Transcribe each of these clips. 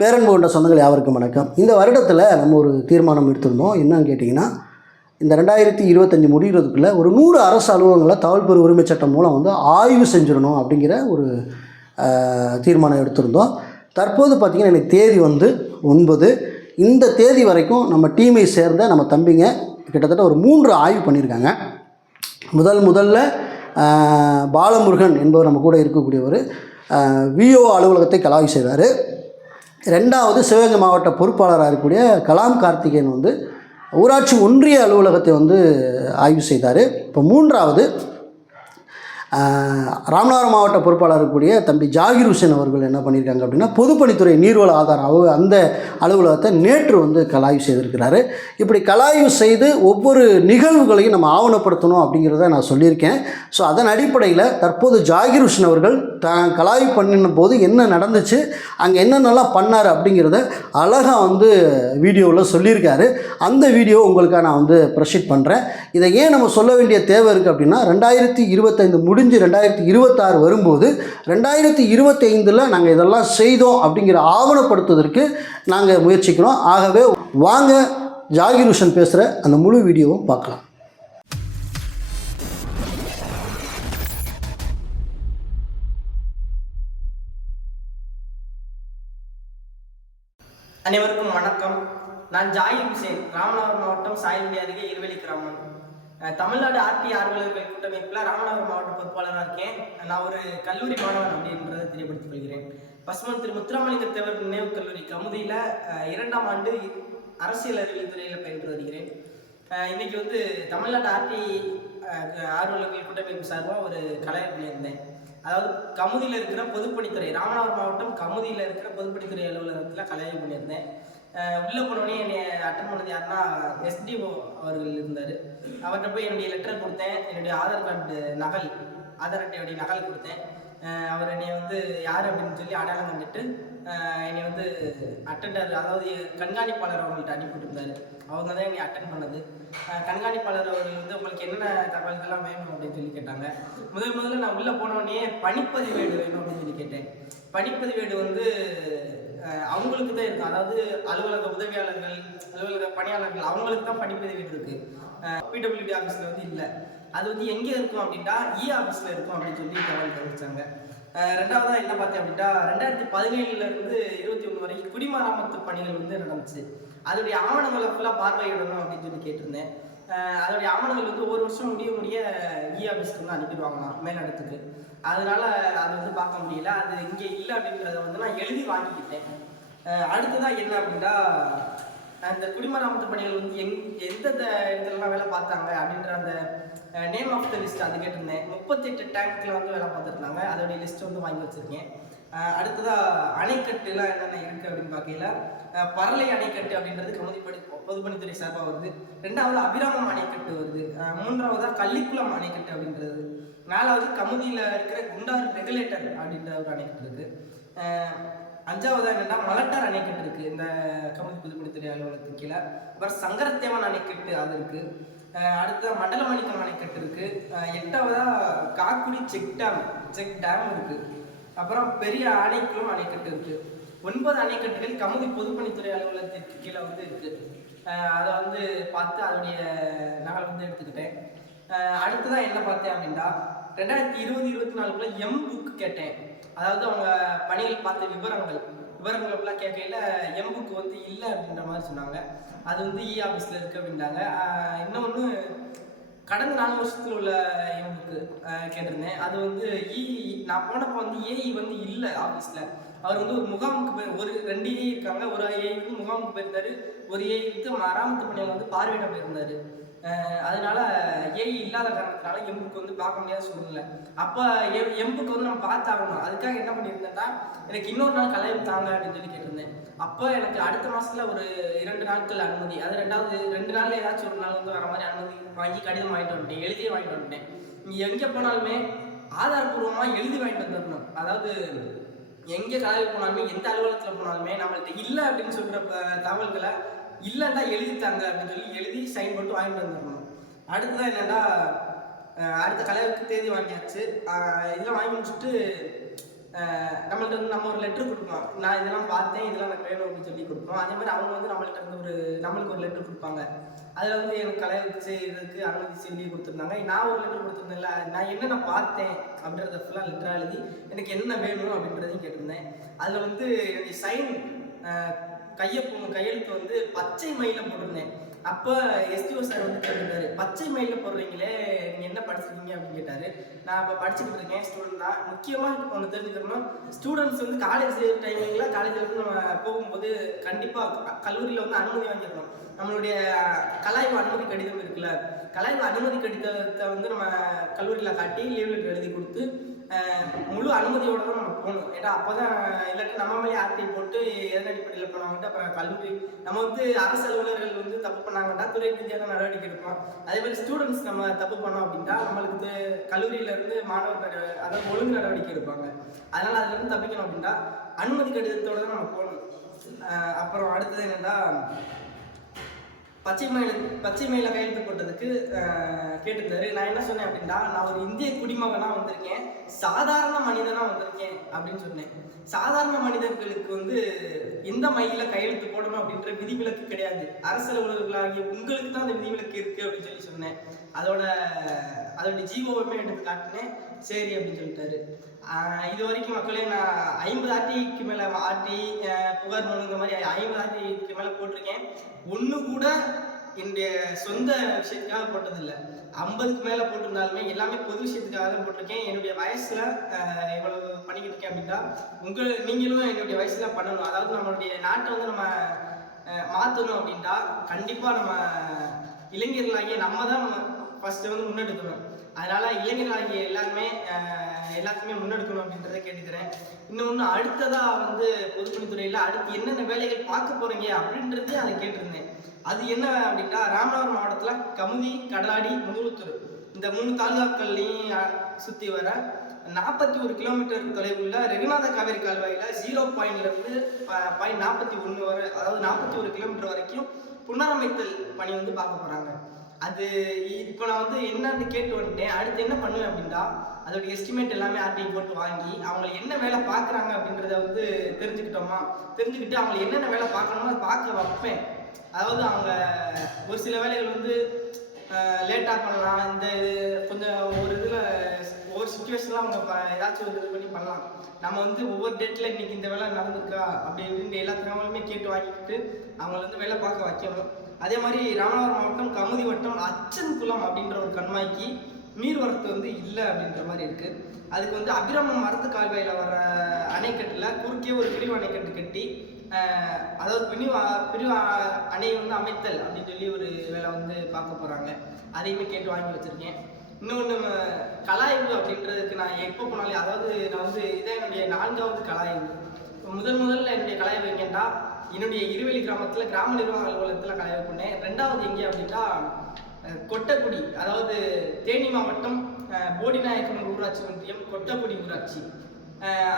பேரன்பு கொண்ட சொந்தங்கள் யாவருக்கும் வணக்கம். இந்த வருடத்தில் நம்ம ஒரு தீர்மானம் எடுத்திருந்தோம். என்னன்னு கேட்டிங்கன்னா இந்த ரெண்டாயிரத்தி இருபத்தஞ்சி முடிகிறதுக்குள்ளே ஒரு நூறு அரசு அலுவலகங்களை தகவல் பெறு உரிமை சட்டம் மூலம் வந்து ஆய்வு செஞ்சிடணும் அப்படிங்கிற ஒரு தீர்மானம் எடுத்திருந்தோம். தற்போது பார்த்திங்கன்னா எனக்கு தேதி வந்து ஒன்பது. இந்த தேதி வரைக்கும் நம்ம டீமை சேர்ந்த நம்ம தம்பிங்க கிட்டத்தட்ட ஒரு மூன்று ஆய்வு பண்ணியிருக்காங்க. முதல் முதல்ல பாலமுருகன் என்பவர் நம்ம கூட இருக்கக்கூடியவர் விஓ அலுவலகத்தை கலாய்வு செய்தார் ரெண்டாவது சிவகங்கை மாவட்ட பொறுப்பாளராக இருக்கக்கூடிய கலாம் கார்த்திகேயன் வந்து ஊராட்சி ஒன்றிய அலுவலகத்தை வந்து ஆய்வு செய்தார். இப்போ மூன்றாவது ராமநாதபுரம் மாவட்ட பொறுப்பாளர் இருக்கக்கூடிய தம்பி ஜாகிர் ஹுசேன் அவர்கள் என்ன பண்ணியிருக்காங்க அப்படின்னா பொதுப்பணித்துறை நீர்வள ஆதாரம் அவங்க அந்த அலுவலகத்தை நேற்று வந்து கலாய்வு செய்திருக்கிறாரு. இப்படி கலாய்வு செய்து ஒவ்வொரு நிகழ்வுகளையும் நம்ம ஆவணப்படுத்தணும் அப்படிங்கிறத நான் சொல்லியிருக்கேன். ஸோ அதன் அடிப்படையில் தற்போது ஜாகிர் ஹுசேன் அவர்கள் தான் கலாய்வு பண்ணின போது என்ன நடந்துச்சு அங்கே என்னென்னலாம் பண்ணார் அப்படிங்கிறத அழகாக வந்து வீடியோவில் சொல்லியிருக்காரு. அந்த வீடியோ உங்களுக்காக நான் வந்து ப்ரொஷீட் பண்ணுறேன் இதை ஏன் நம்ம சொல்ல வேண்டிய தேவை இருக்குது அப்படின்னா ரெண்டாயிரத்தி இருபத்தைந்து முடிஞ்சு ரெண்டாயிரத்தி இருபத்தாறு வரும்போது ரெண்டாயிரத்தி இருபத்தைந்தில் நாங்கள் இதெல்லாம் செய்தோம் அப்படிங்கிற ஆவணப்படுத்துவதற்கு நாங்கள் முயற்சிக்கிறோம். ஆகவே வாங்க ஜாகிர் ஹுசன் பேசுகிற அந்த முழு வீடியோவும் பார்க்கலாம். அனைவருக்கும் வணக்கம். நான் ஜாயிர் ஹுசேன் ராமநாதபுரம் மாவட்டம் சாயல்குடி அருகே இருவெளி கிராமம். தமிழ்நாடு ஆர்டி ஆர்வலர்கள் கூட்டமைப்பில் ராமநாதபுரம் மாவட்ட பொறுப்பாளராக இருக்கேன். நான் ஒரு கல்லூரி மாணவன் அப்படின்றத தெரியப்படுத்திக் கொள்கிறேன். பசுமன் திரு முத்துராமலிங்க தேவர் நினைவு கல்லூரி கமுதியில் இரண்டாம் ஆண்டு அரசியல் அறிவியல் துறையில் பயின்று வருகிறேன். இன்னைக்கு வந்து தமிழ்நாடு ஆர்டி ஆர்வலர்கள் கூட்டமைப்பு சார்பாக ஒரு கலை பண்ணியிருந்தேன் அதாவது கமுதியில் இருக்கிற பொதுப்பணித்துறை ராமநாதபுரம் மாவட்டம் கமுதியில் இருக்கிற பொதுப்பணித்துறை அலுவலகத்தில் கலையை பண்ணியிருந்தேன் உள்ளே போனோடனே என்னை அட்டன் பண்ணது யாருன்னா எஸ்டிஓ அவர்கள் இருந்தார். அவர்கிட்ட போய் என்னுடைய லெட்டர் கொடுத்தேன். என்னுடைய ஆதார் கார்டு நகல் ஆதார் அட்டையுடைய நகல் கொடுத்தேன். அவர் என்னை வந்து யார் அப்படின்னு சொல்லி அடையாளம் கண்டுட்டு என்னை வந்து அட்டண்டர் அதாவது கண்காணிப்பாளர் அவங்கள்ட்ட அனுப்பிவிட்டுருந்தாரு அவங்க தான் என்னை அட்டன் பண்ணது. கண்காணிப்பாளர் அவர்கள் வந்து உங்களுக்கு என்னென்ன தகவல்கள்லாம் வேணும் அப்படின்னு சொல்லி கேட்டாங்க. முதல் முதல்ல நான் உள்ளே போனோடனே பனிப்பதிவேடு வேணும் அப்படின்னு சொல்லி கேட்டேன். பனிப்பதிவேடு வந்து அவங்களுக்கு தான் இருக்கும். அதாவது அலுவலக உதவியாளர்கள் அலுவலக பணியாளர்கள் அவங்களுக்கு தான் படிப்பதிவேடு இருக்கு பிடபிள்யூடி ஆஃபீஸில் வந்து இல்லை. அது வந்து எங்கே இருக்கும் அப்படின்னா e இ ஆஃபீஸில் இருக்கும் அப்படின்னு சொல்லி தகவல் தெரிவிச்சாங்க. அஹ், என்ன பார்த்தேன் அப்படின்னா ரெண்டாயிரத்தி பதினேழுல இருந்து இருபத்தி ஒன்று வரைக்கும் குடிமராமத்து பணிகள் வந்து நடந்துச்சு. அதோடைய ஆவணங்களை ஃபுல்லாக பார்வையிடணும் அப்படின்னு சொல்லி கேட்டிருந்தேன். அதோடைய ஆவணங்கள் வந்து ஒரு வருஷம் முடிய முடிய இ ஆஃபீஸ்க்கு வந்து அனுப்பிடுவாங்களாம் மேலிடத்துக்கு. அதனால அது வந்து பார்க்க முடியல. அது இங்கே இல்லை அப்படின்றத வந்து நான் எழுதி வாங்கிக்கிட்டேன். அடுத்ததான் என்ன அப்படின்னா அந்த குடிமராமத்து பணிகள் வந்து எங் எந்தெந்த இடத்துலலாம் வேலை பார்த்தாங்க அப்படின்ற அந்த நேம் ஆஃப் த லிஸ்ட் அது கேட்டிருந்தேன். முப்பத்தெட்டு டேங்க்கில் வந்து வேலை பார்த்துருந்தாங்க. அதோடைய லிஸ்ட் வந்து வாங்கி வச்சுருக்கேன். அடுத்ததாக அடுத்ததா அணைக்கட்டுலாம் என்னென்ன இருக்கு அப்படின்னு பார்க்கையில அஹ் பரளை அணைக்கட்டு அப்படின்றது கமுதிப்படி பொதுப்பணித்துறை சார்பாக வருது. ரெண்டாவது அபிராமம் அணைக்கட்டு வருது. மூன்றாவதாக கள்ளிக்குளம் அணைக்கட்டு அப்படின்றது. நாலாவது கமுதியில் இருக்கிற குண்டாறு ரெகுலேட்டர் அப்படின்ற ஒரு அணைக்கட்டு இருக்கு. அஞ்சாவது என்னென்னா மலட்டார் அணைக்கட்டு இருக்கு இந்த கமுதி பொதுப்பணித்துறை அலுவலகத்துக்கு கீழே. அப்புறம் சங்கரத்தேவன் அணைக்கட்டு அது இருக்கு. அடுத்ததாக மண்டலமணிக்கம் அணைக்கட்டு இருக்கு. எட்டாவதாக எட்டாவதா Kakkudi check dam check dam இருக்கு. அப்புறம் பெரிய ஆணைக்குளம் அணைக்கட்டு இருக்கு. ஒன்பது அணைக்கட்டுகள் கமுதி பொதுப்பணித்துறை அலுவலகத்திற்கு கீழே வந்து இருக்கு. அதை வந்து பார்த்து அதோடைய நகல் வந்து எடுத்துக்கிட்டேன். அடுத்ததான் என்ன பார்த்தேன் அப்படின்னா ரெண்டாயிரத்தி இருபது இருபத்தி நாலுக்குள்ள எம் புக் கேட்டேன். அதாவது அவங்க பணிகள் பார்த்த விவரங்கள். விவரங்கள் எல்லாம் கேட்கையில எம் புக் வந்து இல்லை அப்படின்ற மாதிரி சொன்னாங்க. அது வந்து e இ ஆஃபீஸில் இருக்கு அப்படின்றாங்க இன்னொன்று கடந்த நாலு வருஷத்துல உள்ள இவங்களுக்கு கேட்டிருந்தேன். அது வந்து இஇ நான் போனப்போ வந்து ஏஇ வந்து இல்லை ஆஃபீஸில் அவர் வந்து ஒரு முகாமுக்கு போய் ஒரு ரெண்டு ஏஇ இருக்காங்க. ஒரு ஏஇ வந்து முகாமுக்கு போயிருந்தாரு. ஒரு ஏஇ வந்து மராமத்து பணியில் வந்து பார்வையிட போயிருந்தாரு. அதனால ஏஐ இல்லாத காரணத்தினால எம்புக்கு வந்து பார்க்க முடியாத சூழ்நிலை. அப்போ எம் எம்புக்கு வந்து நம்ம பார்த்தாகணும். அதுக்காக என்ன பண்ணியிருந்தேன்னா எனக்கு இன்னொரு நாள் கலையை தாங்க அப்படின்னு சொல்லி கேட்டிருந்தேன். அப்போ எனக்கு அடுத்த மாசத்துல ஒரு இரண்டு நாட்கள் அனுமதி அது ரெண்டாவது ரெண்டு நாள்ல ஏதாச்சும் ஒரு நாள் வந்து வர மாதிரி அனுமதி வாங்கி கடிதம் வாங்கிட்டு வந்துட்டேன் எழுதி வாங்கிட்டு வந்துட்டேன். நீ எங்கே போனாலுமே ஆதாரப்பூர்வமாக எழுதி வாங்கிட்டு வந்துடணும். அதாவது எங்கே கலாய்வு போனாலுமே எந்த அலுவலகத்தில் போனாலுமே நம்மள்ட்ட இல்லை அப்படின்னு சொல்கிற தகவல்களை இல்லைன்னா எழுதித்தாங்க அப்படின்னு சொல்லி எழுதி சைன் போட்டு வாங்கிட்டு வந்துடணும். அடுத்ததான் என்னன்னா அடுத்த கலைவுக்கு தேதி வாங்கியாச்சு. இதெல்லாம் வாங்கி முடிச்சுட்டு நம்மள்ட்ட வந்து நம்ம ஒரு லெட்ரு கொடுப்போம் நான் இதெல்லாம் பார்த்தேன் இதெல்லாம் எனக்கு வேணும் அப்படின்னு சொல்லி கொடுப்போம் அதே மாதிரி அவங்க வந்து நம்மள்ட்ட வந்து ஒரு நம்மளுக்கு ஒரு லெட்ரு கொடுப்பாங்க. அதில் வந்து எனக்கு கலை இதுக்கு அனுமதி செஞ்சு கொடுத்துருந்தாங்க. நான் ஒரு லெட்ரு கொடுத்துருந்தேன்ல நான் என்னென்ன பார்த்தேன் அப்படின்றத ஃபுல்லாக லெட்டராக எழுதி எனக்கு என்ன வேணும் அப்படின்றதையும் கேட்டிருந்தேன். அதில் வந்து என்னுடைய சைன் கையை கையெழுத்து வந்து பச்சை மயில போட்டிருந்தேன். அப்போ எஸ்டிஓ சார் வந்து கேட்டிருந்தாரு பச்சை மயில போடுறீங்களே நீங்கள் என்ன படிச்சிருக்கீங்க? அப்படின்னு கேட்டார். நான் இப்போ படிச்சுக்கிட்டு இருக்கேன் ஸ்டூடெண்ட் தான். முக்கியமாக ஒன்று தெரிஞ்சுக்கணும் ஸ்டூடெண்ட்ஸ் வந்து காலேஜ் டைமிங்கில் காலேஜில் வந்து நம்ம போகும்போது கண்டிப்பாக கல்லூரியில் வந்து அனுமதி வாங்கிடணும் நம்மளுடைய கலாய்வு அனுமதி கடிதம் இருக்குல்ல கலாய்வு அனுமதி கடிதத்தை வந்து நம்ம கல்லூரியில் காட்டி லீவ் லெட்டர் எழுதி கொடுத்து முழு அனுமதியோட தான் நம்ம போகணும் ஏன்னா அப்போ தான் இல்லாட்டி நம்ம மேலே ஆர்டி போட்டு எதன் அடிப்படையில் போனாங்கட்டு அப்புறம் கல்லூரி நம்ம வந்து அரசு அலுவலர்கள் வந்து தப்பு பண்ணாங்கன்னா துறை ரீதியான நடவடிக்கை எடுப்போம். அதே மாதிரி ஸ்டூடெண்ட்ஸ் நம்ம தப்பு பண்ணோம் அப்படின்னா நம்மளுக்கு கல்லூரியிலேருந்து கல்லூரியில இருந்து மாணவர் அதாவது ஒழுங்கு நடவடிக்கை எடுப்பாங்க. அதனால அதுல இருந்து தப்பிக்கணும் அப்படின்னா அனுமதி கடிதத்தோட தான் நம்ம போகணும். அப்புறம் அடுத்தது என்னென்னா பச்சை மயில பச்சை மயில கையெழுத்து போட்டதுக்கு கேட்டிருந்தாரு. நான் என்ன சொன்னேன் அப்படின்னா நான் ஒரு இந்திய குடிமகனா வந்திருக்கேன். சாதாரண மனிதனா வந்திருக்கேன் அப்படின்னு சொன்னேன். சாதாரண மனிதர்களுக்கு வந்து எந்த மையில கையெழுத்து போடணும் அப்படின்ற விதிவிலக்கு கிடையாது. அரசு அலுவலர்களாகிய உங்களுக்கு தான் அந்த விதிவிலக்கு இருக்கு அப்படின்னு சொல்லி சொன்னேன். அதோட அதோட ஜீவோவுமே எடுத்து காட்டினேன். சரி அப்படின்னு சொல்லிட்டாரு. இது வரைக்கும் மக்களே நான் ஐம்பது ஆர்டிக்கு மேலே ஆர்டி புகார் மனுங்க மாதிரி ஐம்பது ஆர்டிக்கு மேலே போட்டிருக்கேன். ஒன்று கூட என்னுடைய சொந்த விஷயத்துக்காக போட்டதில்லை. ஐம்பதுக்கு மேலே போட்டிருந்தாலுமே எல்லாமே பொது விஷயத்துக்காக தான் போட்டிருக்கேன். என்னுடைய வயசில் இவ்வளவு பண்ணிக்கிட்டு இருக்கேன் அப்படின்னா உங்கள் நீங்களும் எங்களுடைய வயசில் பண்ணணும். அதாவது நம்மளுடைய நாட்டை வந்து நம்ம மாற்றணும் அப்படின்ட்டா கண்டிப்பாக நம்ம இளைஞர்களாகிய நம்ம தான் ஃபஸ்ட்டு வந்து முன்னெடுக்கணும். அதனால இளைஞர்களாகிய எல்லாருமே எல்லாத்தையுமே முன்னெடுக்கணும் அப்படின்றத கேட்டுக்கிறேன். இன்னொன்று அடுத்ததாக வந்து பொதுப்பணித்துறையில் அடுத்து என்னென்ன வேலைகள் பார்க்க போகிறீங்க அப்படின்றது அதை கேட்டிருந்தேன். அது என்ன அப்படின்னா ராமநாதபுரம் மாவட்டத்தில் கமுதி கடலாடி முதுகுத்தூர். இந்த மூணு தாலுகாக்கள்லையும் சுற்றி வர நாற்பத்தி ஒரு கிலோமீட்டர் தொலைவுள்ள ரெகுநாத காவேரி கால்வாயில் ஜீரோ பாயிண்ட்லேருந்து பாயிண்ட் நாற்பத்தி ஒன்று வரை அதாவது நாற்பத்தி ஒரு கிலோமீட்டர் வரைக்கும் புனரமைத்தல் பணி வந்து பார்க்க போகிறாங்க அது இப்போ நான் வந்து என்னன்னு கேட்டு வந்துட்டேன். அடுத்து என்ன பண்ணுவேன் அப்படின்னா அதோட எஸ்டிமேட் எல்லாமே ஆர்டிஐ போட்டு வாங்கி அவங்க என்ன வேலை பார்க்குறாங்க அப்படின்றத வந்து தெரிஞ்சுக்கிட்டோமா? தெரிஞ்சுக்கிட்டு அவங்க என்னென்ன வேலை பார்க்கணுமோ அதை பார்க்க வைப்பேன். அதாவது அவங்க ஒரு சில வேலைகள் வந்து லேட்டாக பண்ணலாம். இந்த இது கொஞ்சம் ஒரு இதில் ஒவ்வொரு சுச்சுவேஷனில் அவங்க ஏதாச்சும் ஒரு இது பண்ணி பண்ணலாம். நம்ம வந்து ஒவ்வொரு டேட்டில் இன்றைக்கி இந்த வேலை நடந்திருக்கா? அப்படி எல்லா தகவலுமே கேட்டு வாங்கிக்கிட்டு அவங்கள வந்து வேலை பார்க்க வைக்கணும். அதே மாதிரி ராமநாதபுரம் மாவட்டம் கமுதி வட்டம் அச்சன் குளம் அப்படின்ற ஒரு கண்மாய்க்கு நீர்வரத்து வந்து இல்லை அப்படின்ற மாதிரி இருக்குது அதுக்கு வந்து அபிராமம் மரத்து கால்வாயில் வர அணைக்கட்டில் குறுக்கே ஒரு பிரிவு அணைக்கட்டு கட்டி அதாவது பிரிவு பிரிவா பிரிவு அணை வந்து அமைத்தல் அப்படின்னு சொல்லி ஒரு வேலை வந்து பார்க்க போகிறாங்க அதையுமே கேட்டு வாங்கி வச்சுருக்கேன். இன்னொன்று கலாய்வு அப்படின்றதுக்கு நான் எப்போ போனாலும் அதாவது நான் வந்து இதான் என்னுடைய நான்காவது கலாய்வு. முதல் முதல்ல என்னுடைய கலாய்வு எங்கேன்னா என்னுடைய இருவெளி கிராமத்தில் கிராம நிர்வாக அலுவலகத்தில் கலாய்வு பண்ணேன். ரெண்டாவது எங்கே அப்படின்னா கொட்டக்குடி அதாவது தேனி மாவட்டம் போடிநாயக்கன் ஊராட்சி ஒன்றியம் கொட்டக்குடி ஊராட்சி.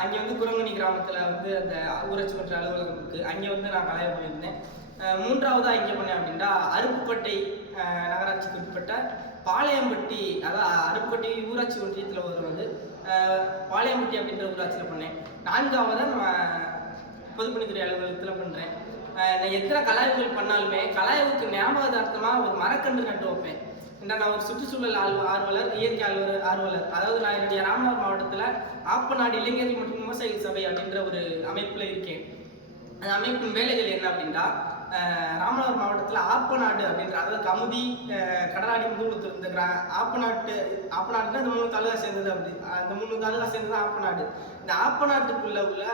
அங்கே வந்து குரங்கணி கிராமத்தில் வந்து அந்த ஊராட்சி மன்ற அலுவலகம் இருக்குது அங்கே வந்து நான் கலாய்வு பண்ணியிருந்தேன். மூன்றாவதாக மூன்றாவதா எங்கே பண்ணேன் அப்படின்னா அருப்புக்கோட்டை நகராட்சிக்கு உட்பட்ட பாளையம்பட்டி அதாவது அருப்புக்கோட்டை ஊராட்சி ஒன்றியத்தில் வரும் பாளையம்பட்டி அப்படின்ற ஊராட்சியில் பண்ணேன். நான்காவதாக நம்ம பொதுப்பணித்துறை அலுவலகத்தில் பண்ணுறேன் நான் எத்தனை கலாய்வுகள் பண்ணாலுமே கலாய்வுக்கு ஞாபகார்த்தமாக ஒரு மரக்கன்று நட்டு வைப்பேன். நான் ஒரு சுற்றுச்சூழல் ஆர்வ ஆர்வலர் இயற்கை ஆர்வலர் ஆர்வலர். அதாவது நான் என்னுடைய ராமநாதர் மாவட்டத்தில் ஆப்பநாடு இளைஞர்கள் மற்றும் விவசாயிகள் சபை அப்படின்ற ஒரு அமைப்பில் இருக்கேன். அந்த அமைப்பின் வேலைகள் என்ன அப்படின்னா ராமநாதர் மாவட்டத்தில் ஆப்பநாடு அப்படின்ற அதாவது கமுதி கடலாடி முதுகுளத்தூர் இந்த கிரா ஆப்பநாட்டு ஆப்பநாடுனா இந்த மூணு தாலுகா சேர்ந்தது அப்படி. அந்த மூணு தாலுகா சேர்ந்தது ஆப்பநாடு இந்த ஆப்பநாட்டுக்குள்ள உள்ள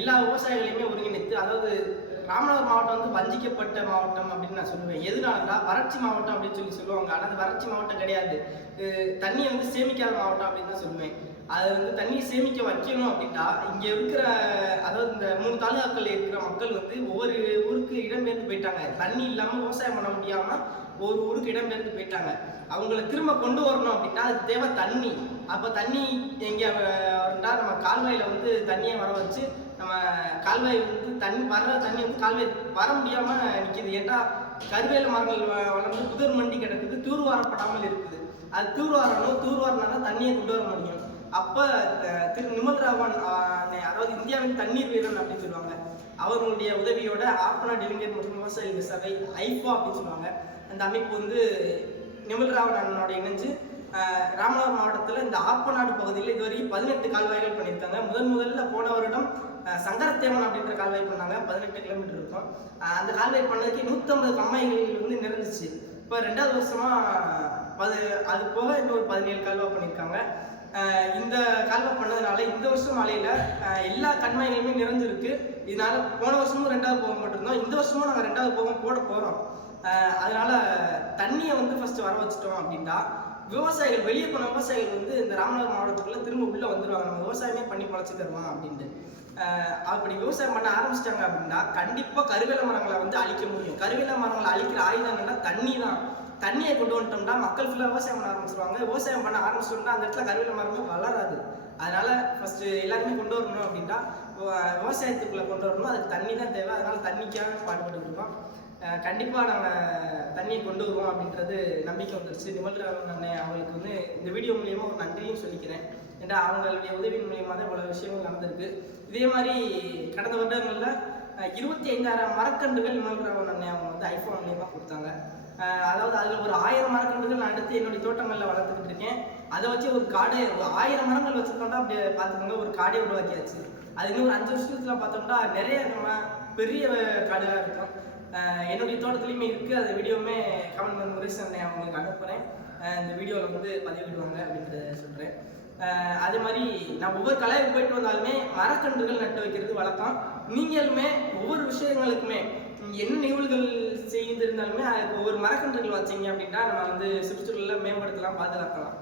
எல்லா விவசாயிகளையுமே ஒருங்கிணைத்து அதாவது ராமநாதர் மாவட்டம் வந்து வஞ்சிக்கப்பட்ட மாவட்டம் அப்படின்னு நான் சொல்லுவேன். எதனாலனா வறட்சி மாவட்டம் அப்படின்னு சொல்லி சொல்லுவாங்க. ஆனால் அது வறட்சி மாவட்டம் கிடையாது. தண்ணியை வந்து சேமிக்காத மாவட்டம் அப்படின்னு தான் சொல்லுவேன். அது வந்து தண்ணியை சேமிக்க வைக்கணும் அப்படின்னா இங்கே இருக்கிற அதாவது இந்த மூணு தாலுகாக்கள் இருக்கிற மக்கள் வந்து ஒவ்வொரு ஊருக்கு இடம்பெயர்ந்து போயிட்டாங்க. தண்ணி இல்லாமல் விவசாயம் பண்ண முடியாமல் ஒரு ஊருக்கு இடம்பெயர்ந்து போயிட்டாங்க. அவங்கள திரும்ப கொண்டு வரணும் அப்படின்னா அது தேவை தண்ணி. அப்போ தண்ணி எங்கே வரண்டா நம்ம கால்வாயில் வந்து தண்ணியை வர வச்சு நம்ம கால்வாய் வந்து தண்ணி வர்ற தண்ணி வந்து கால்வாய் வர முடியாமல் நிற்கிது ஏன்னா கருவேல மரங்கள் வளர்ந்து புதர் மண்டி கிடக்குது தூர்வாரப்படாமல் இருக்குது. அது தூர்வாரணும் தூர்வாரினா தண்ணியை கொண்டு வர முடியும். அப்போ திரு நிமல் ராவன் அதாவது இந்தியாவின் தண்ணீர் வீரன் அப்படின்னு சொல்லுவாங்க. அவர்களுடைய உதவியோட ஆப்பநாடு இளைஞர் மற்றும் விவசாயிகள் சபை ஐஃபா அப்படின்னு சொல்லுவாங்க. அந்த அமைப்பு வந்து நிமல் ராவன் அண்ணனோட இணைஞ்சு ஆஹ், ராமநாதபுரம் மாவட்டத்தில் இந்த ஆப்பநாடு பகுதியில் இதுவரைக்கும் பதினெட்டு கால்வாய்கள் பண்ணியிருக்காங்க. முதன் முதல்ல போன வருடம் சங்கரத்தேவன் அப்படின்ற கால்வாய் பண்ணாங்க. பதினெட்டு கிலோமீட்டர் இருக்கும். அந்த கால்வாய் பண்ணதுக்கு நூற்றம்பது கம்மாய்கள் வந்து நிறந்துச்சு இப்போ ரெண்டாவது வருஷமா பது அது போக இன்னொரு பதினேழு கால்வாய் பண்ணியிருக்காங்க. இந்த கால்வாய் பண்ணதுனால இந்த வருஷம் மழையில எல்லா கண்மாய்களுமே நிறைஞ்சிருக்கு. இதனால போன வருஷமும் ரெண்டாவது போகம் போட்டிருந்தோம். இந்த வருஷமும் நாங்கள் ரெண்டாவது போகம் போட போகிறோம் அதனால தண்ணியை வந்து ஃபர்ஸ்ட் வர வச்சுட்டோம் அப்படின்னா விவசாயிகள் வெளியே போன விவசாயிகள் வந்து இந்த ராமநாதபுரம் மாவட்டத்துக்குள்ள திரும்ப உள்ள வந்துருவாங்க. நம்ம விவசாயமே பண்ணி பழச்சு தருவோம் அப்படின்ட்டு. அப்படி விவசாயம் பண்ண ஆரம்பிச்சிட்டாங்க அப்படின்னா கண்டிப்பா கருவேல மரங்களை வந்து அழிக்க முடியும். கருவேல மரங்களை அழிக்கிற ஆயுதங்கள்னா தண்ணி தான். தண்ணியை கொண்டு வந்துட்டோம்னா மக்கள் ஃபுல்லாக விவசாயம் பண்ண ஆரம்பிச்சிருவாங்க. விவசாயம் பண்ண ஆரம்பிச்சிட்டோம்னா அந்த இடத்துல கருவேல மரமே வளராது. அதனால ஃபர்ஸ்ட் எல்லாருமே கொண்டு வரணும் அப்படின்னா விவசாயத்துக்குள்ளே விவசாயத்துக்குள்ள கொண்டு வரணும். அதுக்கு தண்ணி தான் தேவை. அதனால தண்ணிக்காக பாடுபட்டு இருக்கோம். கண்டிப்பாக கண்டிப்பா நாங்க தண்ணியை கொண்டு வருவோம் அப்படின்றது நம்பிக்கை வந்துருச்சு. நிமல்ராவன் அண்ணன் அவங்களுக்கு வந்து இந்த வீடியோ மூலியமா ஒரு நன்றியும் சொல்லிக்கிறேன். ஏன்னா அவங்களுடைய உதவியின் மூலியமா தான் இவ்வளவு விஷயங்கள் நடந்திருக்கு. இதே மாதிரி கடந்த வருடங்கள்ல இருபத்தி ஐந்தாயிரம் மரக்கன்றுகள் நிமல்ராவன் அண்ணன் அவங்க வந்து ஐஃபோன் மூலியமா கொடுத்தாங்க. அதாவது அதுல ஒரு ஆயிரம் மரக்கன்றுகள் நான் எடுத்து என்னுடைய தோட்டங்கள்ல வளர்த்துக்கிட்டு இருக்கேன். அதை வச்சு ஒரு காடே ஒரு ஆயிரம் மரங்கள் வச்சிருக்கோம்னா அப்படியே பார்த்துக்கோங்க ஒரு காடே உருவாக்கியாச்சு. அது இன்னும் ஒரு அஞ்சு வருஷத்துல பார்த்தோம்னா நிறைய நம்ம பெரிய காடுகளாக இருக்கும். என்னுடைய தோட்டத்துலையுமே இருக்குது அந்த வீடியோவுமே கமெண்ட் பண்ண முறை நான் அவங்களுக்கு அனுப்புகிறேன் இந்த வீடியோவில் வந்து பதிவிடுவாங்க அப்படின்றத சொல்கிறேன் அதே மாதிரி நான் ஒவ்வொரு கலைக்கு போயிட்டு வந்தாலுமே மரக்கன்றுகள் நட்டு வைக்கிறது வழக்கம். நீங்களுமே ஒவ்வொரு விஷயங்களுக்குமே என்ன நிகழ்வுகள் செய்திருந்தாலுமே அதுக்கு ஒவ்வொரு மரக்கன்றுகள் வச்சீங்க அப்படின்னா நம்ம வந்து சுற்றுச்சூழலை மேம்படுத்தலாம் பாதுகாக்கலாம்.